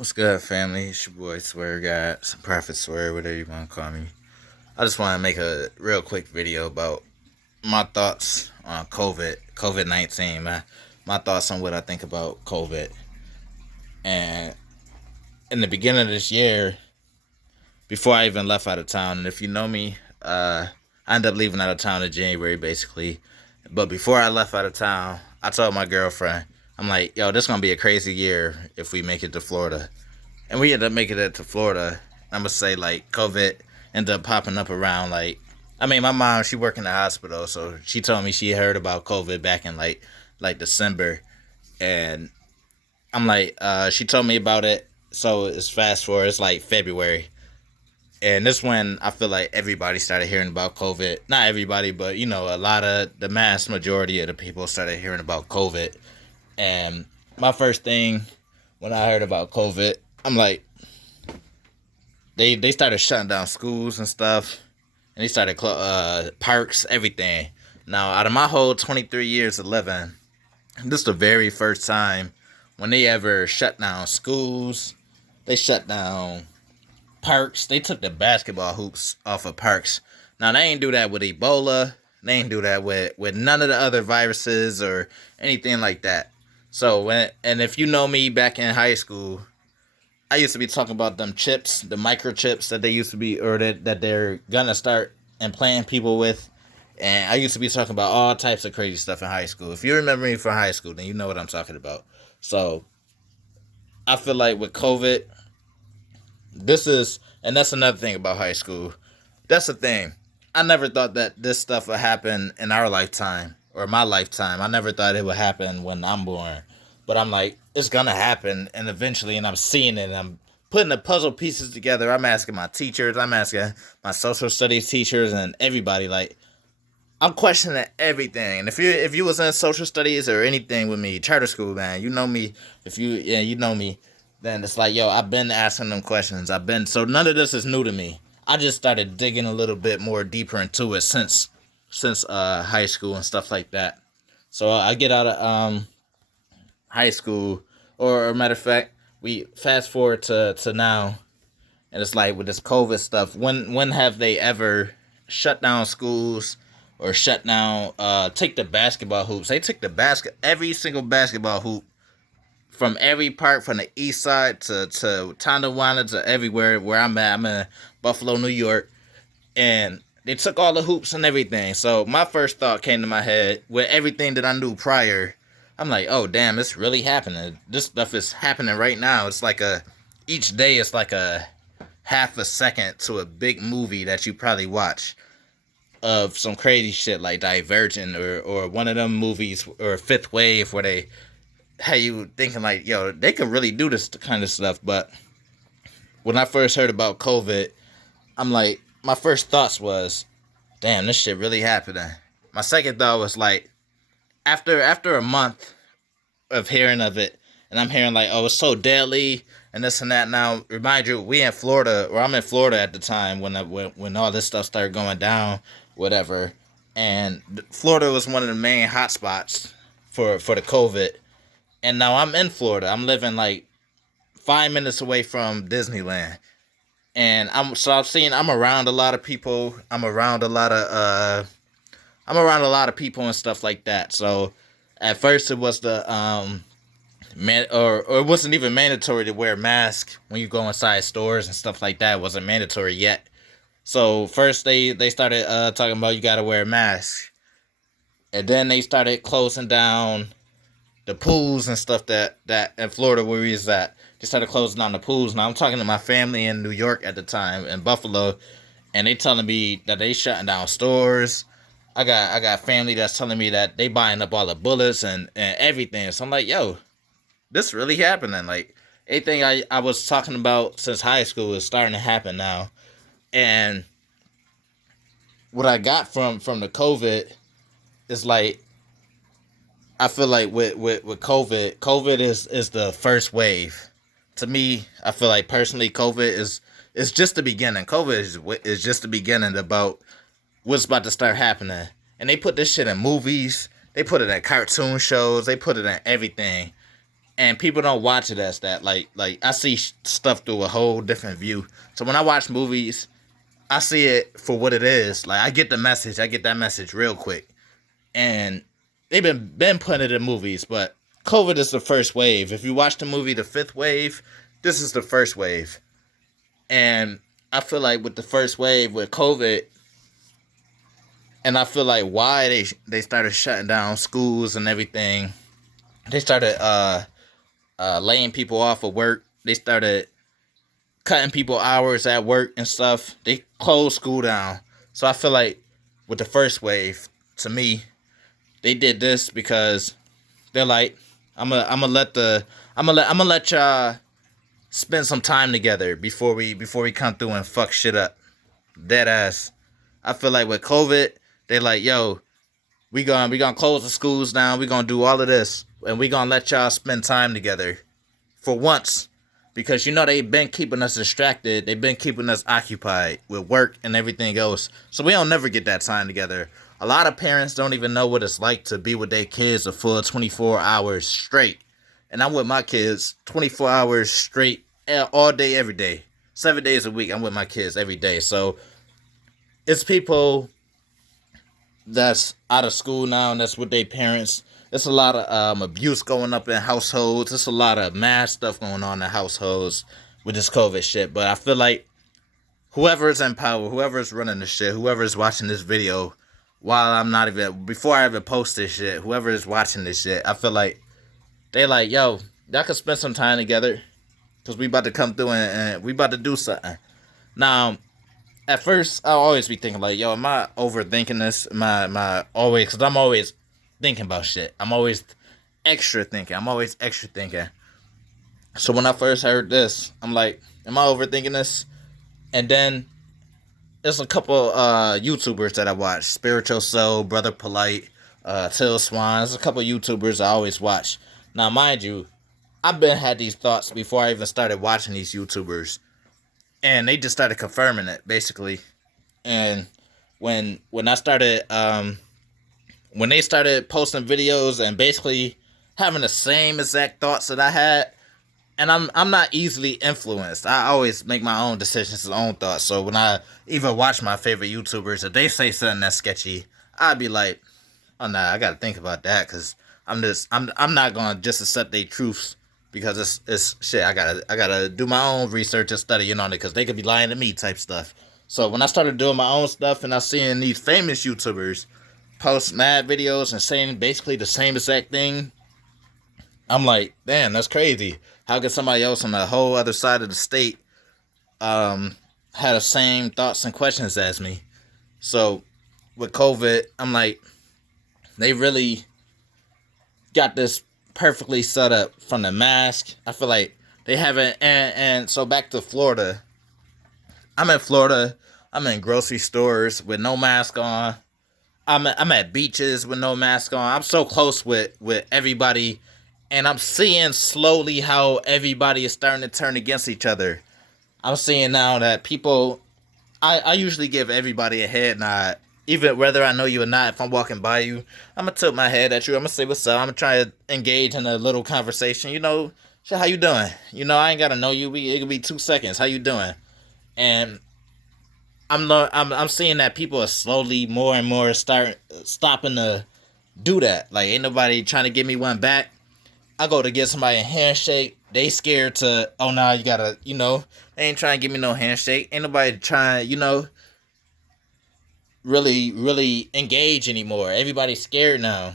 What's good, family? It's your boy Swear God, some Prophet Swear, whatever you want to call me. I just want to make a real quick video about my thoughts on COVID 19. My thoughts on what I think about COVID. And in the beginning of this year, before I even left out of town, and if you know me, I ended up leaving out of town in January, basically. But before I left out of town, I told my girlfriend, I'm like, yo, this gonna be a crazy year if we make it to Florida. And we ended up making it to Florida. I'm gonna say like COVID ended up popping up around like, I mean, my mom, she worked in the hospital, so she told me she heard about COVID back in like December. And I'm like, she told me about it, so it's fast forward, it's like February. And this when I feel like everybody started hearing about COVID. Not everybody, but a lot of the mass majority of the people started hearing about COVID. And my first thing when I heard about COVID, I'm like, they started shutting down schools and stuff, and they started parks, everything. Now, out of my whole 23 years of living, this is the very first time when they ever shut down schools. They shut down parks. They took the basketball hoops off of parks. Now, they ain't do that with Ebola. They ain't do that with none of the other viruses or anything like that. And if you know me back in high school, I used to be talking about them chips, the microchips that they used to be, or that they're gonna start implanting people with. And I used to be talking about all types of crazy stuff in high school. If you remember me from high school, then you know what I'm talking about. So I feel like with COVID, and that's another thing about high school. That's the thing. I never thought that this stuff would happen in our lifetime or my lifetime. I never thought it would happen when I'm born. But I'm like, it's gonna happen, and eventually, and I'm seeing it. And I'm putting the puzzle pieces together. I'm asking my teachers. I'm asking my social studies teachers and everybody. Like, I'm questioning everything. And if you was in social studies or anything with me, charter school, man, you know me. You know me, then it's like, yo, I've been asking them questions. So none of this is new to me. I just started digging a little bit more deeper into it since high school and stuff like that. So I get out of high school, or matter of fact, we fast forward to now, and it's like with this COVID stuff. When have they ever shut down schools or shut down? Take the basketball hoops. They took every single basketball hoop from every part, from the east side to Tonawanda to everywhere where I'm at. I'm in Buffalo, New York, and they took all the hoops and everything. So my first thought came to my head with everything that I knew prior. I'm like, oh damn, it's really happening. This stuff is happening right now. It's like each day it's like a half a second to a big movie that you probably watch of some crazy shit like Divergent or one of them movies, or Fifth Wave, where they had you thinking like, yo, they could really do this kind of stuff. But when I first heard about COVID, I'm like, my first thoughts was, damn, this shit really happening. My second thought was like, after a month of hearing of it, and I'm hearing like, oh, it's so deadly and this and that. Now, remind you, we in Florida, or I'm in Florida at the time when all this stuff started going down, whatever. And Florida was one of the main hotspots for the COVID. And now I'm in Florida. I'm living like 5 minutes away from Disneyland. And I'm around a lot of people. I'm around a lot of people and stuff like that. So at first it was the or it wasn't even mandatory to wear a mask when you go inside stores and stuff like that. It wasn't mandatory yet. So first they started talking about you gotta wear a mask, and then they started closing down the pools and stuff that in Florida where we was at. They started closing down the pools. Now I'm talking to my family in New York at the time, in Buffalo, and they telling me that they shutting down stores. I got family that's telling me that they buying up all the bullets and everything. So I'm like, yo, this really happening. Like, anything I was talking about since high school is starting to happen now. And what I got from the COVID is like, I feel like with COVID is the first wave. To me, I feel like personally, COVID is just the beginning. COVID is just the beginning about what's about to start happening. And they put this shit in movies. They put it in cartoon shows. They put it in everything. and people don't watch it as that. Like I see stuff through a whole different view. So when I watch movies, I see it for what it is. Like I get the message. I get that message real quick. And they've been putting it in movies, but COVID is the first wave. If you watch the movie The Fifth Wave, this is the first wave. And I feel like with the first wave with COVID, and I feel like why they started shutting down schools and everything. They started laying people off of work. They started cutting people hours at work and stuff. They closed school down. So I feel like with the first wave, to me, they did this because they're like, I'm gonna let y'all spend some time together before we come through and fuck shit up. Dead ass. I feel like with COVID, they like, yo, we gonna close the schools down. We gonna do all of this, and we gonna let y'all spend time together for once, because you know they've been keeping us distracted. They've been keeping us occupied with work and everything else. So we don't never get that time together. A lot of parents don't even know what it's like to be with their kids a full 24 hours straight. And I'm with my kids 24 hours straight all day, every day. 7 days a week, I'm with my kids every day. So it's people that's out of school now and that's with their parents. There's a lot of abuse going up in households. There's a lot of mad stuff going on in households with this COVID shit. But I feel like whoever is in power, whoever is running the shit, whoever is watching this video, while I'm not even, before I even post this shit, whoever is watching this shit, I feel like they like, yo, y'all can spend some time together because we about to come through and we about to do something. Now, at first, I'll always be thinking like, yo, am I overthinking this? Am I always, because I'm always thinking about shit. I'm always extra thinking. So when I first heard this, I'm like, am I overthinking this? And then there's a couple YouTubers that I watch. Spiritual Soul, Brother Polite, Till Swan. There's a couple YouTubers I always watch. Now, mind you, I've been had these thoughts before I even started watching these YouTubers. And they just started confirming it, basically. And when I started, when they started posting videos and basically having the same exact thoughts that I had, and I'm not easily influenced. I always make my own decisions and own thoughts. So when I even watch my favorite YouTubers, if they say something that's sketchy, I'd be like, oh nah, I gotta think about that, because I'm not gonna just accept their truths, because it's shit. I gotta do my own research and studying on it, because they could be lying to me type stuff. So when I started doing my own stuff and I seeing these famous YouTubers post mad videos and saying basically the same exact thing, I'm like, damn, that's crazy. How could somebody else on the whole other side of the state had the same thoughts and questions as me? So with COVID, I'm like, they really got this perfectly set up from the mask. I feel like they haven't. And so back to Florida. I'm in Florida. I'm in grocery stores with no mask on. I'm at beaches with no mask on. I'm so close with everybody. And I'm seeing slowly how everybody is starting to turn against each other. I'm seeing now that people, I usually give everybody a head nod. Even whether I know you or not, if I'm walking by you, I'm going to tilt my head at you. I'm going to say what's up. I'm going to try to engage in a little conversation. You know, how you doing? You know, I ain't got to know you. It could be 2 seconds. How you doing? And I'm seeing that people are slowly more and more stopping to do that. Like, ain't nobody trying to give me one back. I go to get somebody a handshake. They scared to, oh, nah, you gotta, you know, they ain't trying to give me no handshake. Ain't nobody trying, you know, really engage anymore. Everybody's scared now.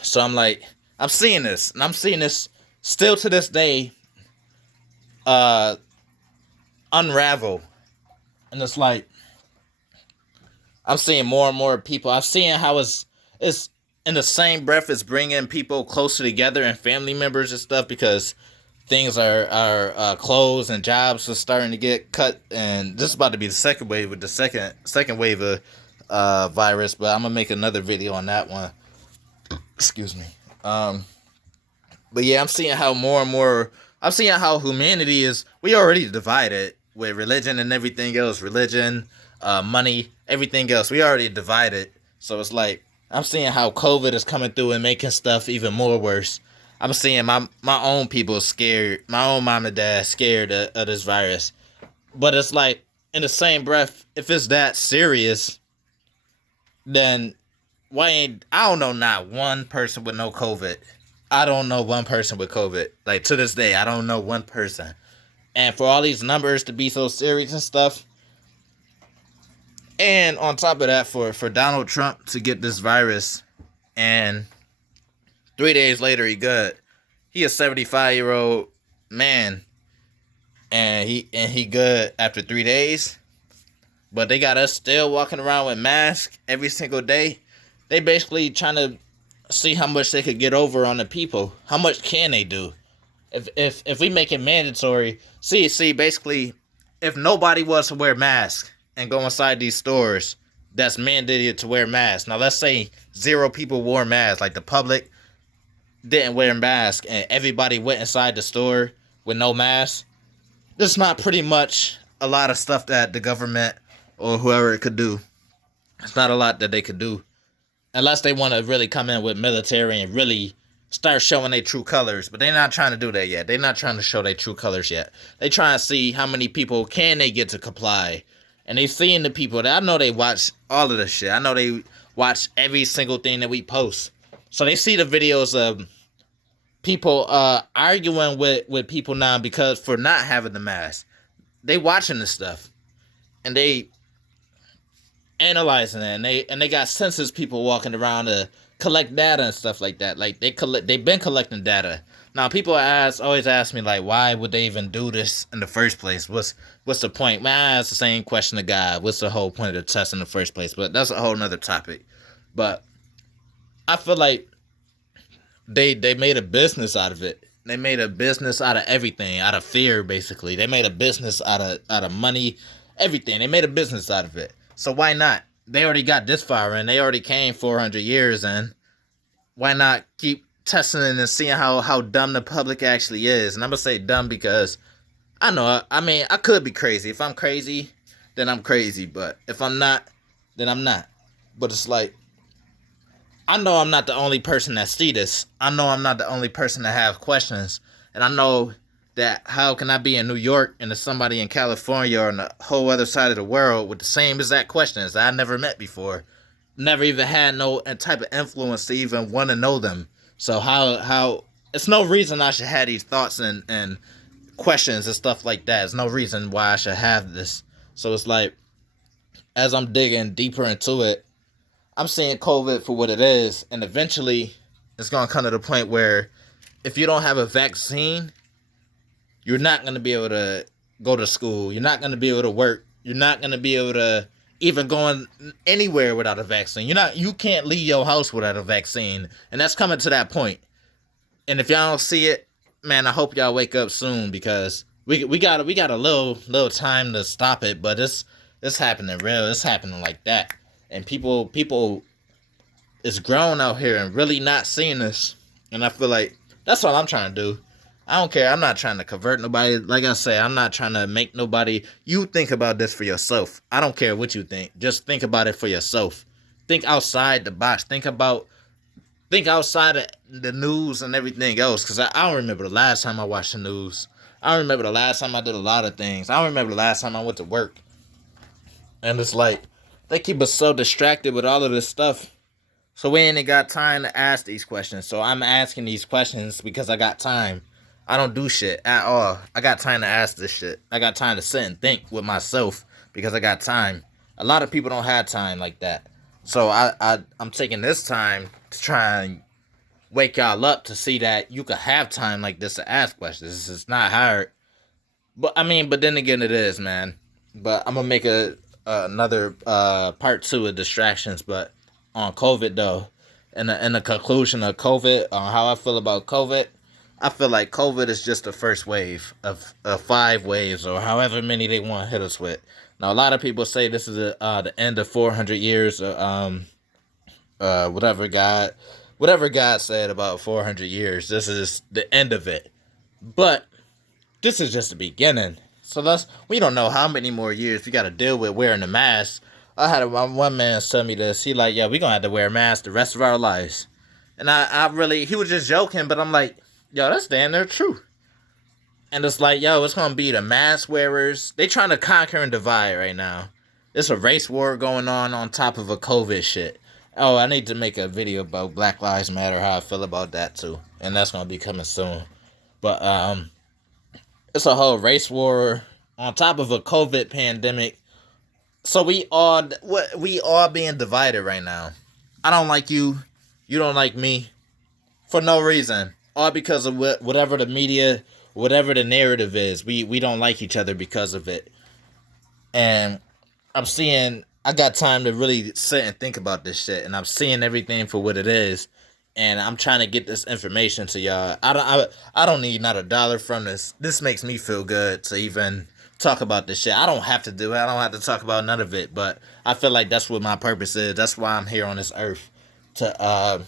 So I'm like, I'm seeing this. And I'm seeing this still to this day unravel. And it's like, I'm seeing more and more people. I'm seeing how it's in the same breath as bringing people closer together and family members and stuff, because things are closed and jobs are starting to get cut, and this is about to be the second wave with the second wave of virus. But I'm gonna make another video on that one. Excuse me. But yeah, I'm seeing how more and more. I'm seeing how humanity is. We already divided with religion and everything else. Religion, money, everything else. We already divided. So it's like, I'm seeing how COVID is coming through and making stuff even more worse. I'm seeing my own people scared, my own mom and dad scared of this virus. But it's like, in the same breath, if it's that serious, then why ain't, I don't know not one person with no COVID. I don't know one person with COVID. Like, to this day, I don't know one person. And for all these numbers to be so serious and stuff, and on top of that, for Donald Trump to get this virus, and 3 days later he good. He a 75-year-old man, and he good after 3 days. But they got us still walking around with masks every single day. They basically trying to see how much they could get over on the people. How much can they do? If we make it mandatory, see basically, if nobody was to wear masks and go inside these stores that's mandated to wear masks. Now let's say 0 people wore masks, like the public didn't wear masks and everybody went inside the store with no mask. There's not pretty much a lot of stuff that the government or whoever it could do. It's not a lot that they could do. Unless they want to really come in with military and really start showing their true colors. But they're not trying to do that yet. They're not trying to show their true colors yet. They trying to see how many people can they get to comply. And they seeing the people that, I know they watch all of this shit. I know they watch every single thing that we post. So they see the videos of people arguing with people now because for not having the mask. They watching this stuff. And they analyzing it, and they got census people walking around to collect data and stuff like that. Like they've been collecting data. Now people always ask me like, why would they even do this in the first place? What's the point? Man, it's the same question to God. What's the whole point of the test in the first place? But that's a whole nother topic. But I feel like they made a business out of it. They made a business out of everything, out of fear basically. They made a business out of money, everything. They made a business out of it. So why not? They already got this far in. They already came 400 years in. Why not keep testing and seeing how dumb the public actually is? And I'm going to say dumb because I know, I mean, I could be crazy. If I'm crazy, then I'm crazy. But if I'm not, then I'm not. But it's like, I know I'm not the only person that see this. I know I'm not the only person that have questions. And I know that how can I be in New York and there's somebody in California or on the whole other side of the world with the same exact questions that I never met before, never even had no type of influence to even want to know them. So how it's no reason I should have these thoughts and questions and stuff like that. There's no reason why I should have this. So it's like, as I'm digging deeper into it, I'm seeing COVID for what it is, and eventually it's gonna come to the point where if you don't have a vaccine, you're not going to be able to go to school. You're not going to be able to work. You're not going to be able to even go anywhere without a vaccine. You can't leave your house without a vaccine. And that's coming to that point. And if y'all don't see it, man, I hope y'all wake up soon because we got a little time to stop it, but it's happening real. It's happening like that. And people is grown out here and really not seeing this. And I feel like that's all I'm trying to do. I don't care. I'm not trying to convert nobody. Like I say, I'm not trying to make nobody. You think about this for yourself. I don't care what you think. Just think about it for yourself. Think outside the box. Think outside of the news and everything else. Because I don't remember the last time I watched the news. I don't remember the last time I did a lot of things. I don't remember the last time I went to work. And it's like, they keep us so distracted with all of this stuff. So we ain't got time to ask these questions. So I'm asking these questions because I got time. I don't do shit at all. I got time to ask this shit. I got time to sit and think with myself because I got time. A lot of people don't have time like that. So I'm taking this time to try and wake y'all up to see that you could have time like this to ask questions. It's not hard. But then again it is, man. But I'm going to make another part 2 of distractions, but on COVID though. In the conclusion of COVID, on how I feel about COVID, I feel like COVID is just the first wave of 5 waves or however many they want to hit us with. Now, a lot of people say this is the end of 400 years. Whatever God said about 400 years, this is the end of it. But this is just the beginning. So we don't know how many more years we got to deal with wearing the mask. I had one man tell me this. He like, yeah, we gonna have to wear a mask the rest of our lives. And he was just joking, but I'm like, Yo, that's damn near true. And it's like, yo, it's gonna be the mask wearers. They trying to conquer and divide right now. There's a race war going on top of a COVID shit. Oh, I need to make a video about Black Lives Matter, how I feel about that too. And that's gonna be coming soon. But it's a whole race war on top of a COVID pandemic. So we all being divided right now. I don't like you, you don't like me, for no reason. All because of whatever the media, whatever the narrative is. We don't like each other because of it. And I got time to really sit and think about this shit, and I'm seeing everything for what it is, and I'm trying to get this information to y'all. I don't need not a dollar from this. This makes me feel good to even talk about this shit. I don't have to do it. I don't have to talk about none of it, but I feel like that's what my purpose is. That's why I'm here on this earth, to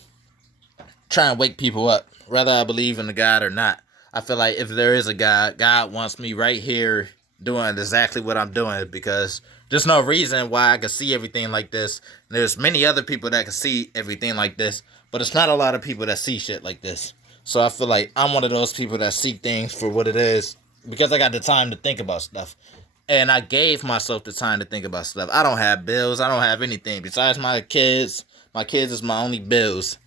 try and wake people up, whether I believe in a God or not. I feel like if there is a God, God wants me right here doing exactly what I'm doing, because there's no reason why I could see everything like this. There's many other people that can see everything like this, but it's not a lot of people that see shit like this. So I feel like I'm one of those people that see things for what it is, because I got the time to think about stuff. And I gave myself the time to think about stuff. I don't have bills. I don't have anything besides my kids. My kids is my only bills.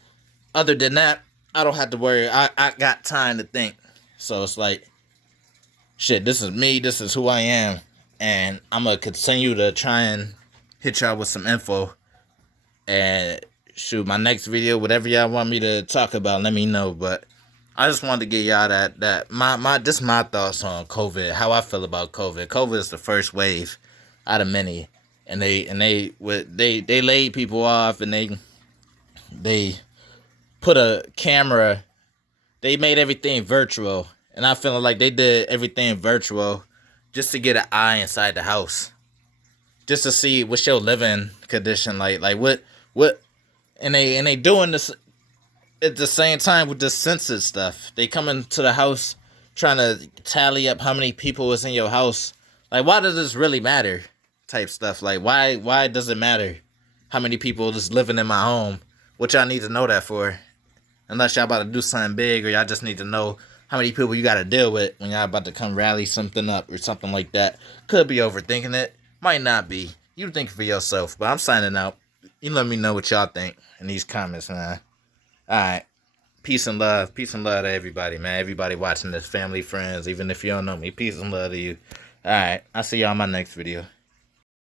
Other than that, I don't have to worry. I got time to think. So it's like, shit, this is me. This is who I am. And I'm going to continue to try and hit y'all with some info. And shoot, my next video, whatever y'all want me to talk about, let me know. But I just wanted to get y'all just my thoughts on COVID, how I feel about COVID. COVID is the first wave out of many. And they laid people off, and they put a camera. They made everything virtual, and I feel like they did everything virtual just to get an eye inside the house, just to see what's your living condition like what, and they doing this at the same time with the census stuff. They coming to the house trying to tally up how many people is in your house. Like, why does this really matter? Type stuff. Like, why does it matter how many people is living in my home? What y'all need to know that for? Unless y'all about to do something big, or y'all just need to know how many people you got to deal with when y'all about to come rally something up or something like that. Could be overthinking it. Might not be. You think for yourself. But I'm signing out. You let me know what y'all think in these comments, man. Alright. Peace and love. Peace and love to everybody, man. Everybody watching this, family, friends, even if you don't know me. Peace and love to you. Alright. I'll see y'all in my next video.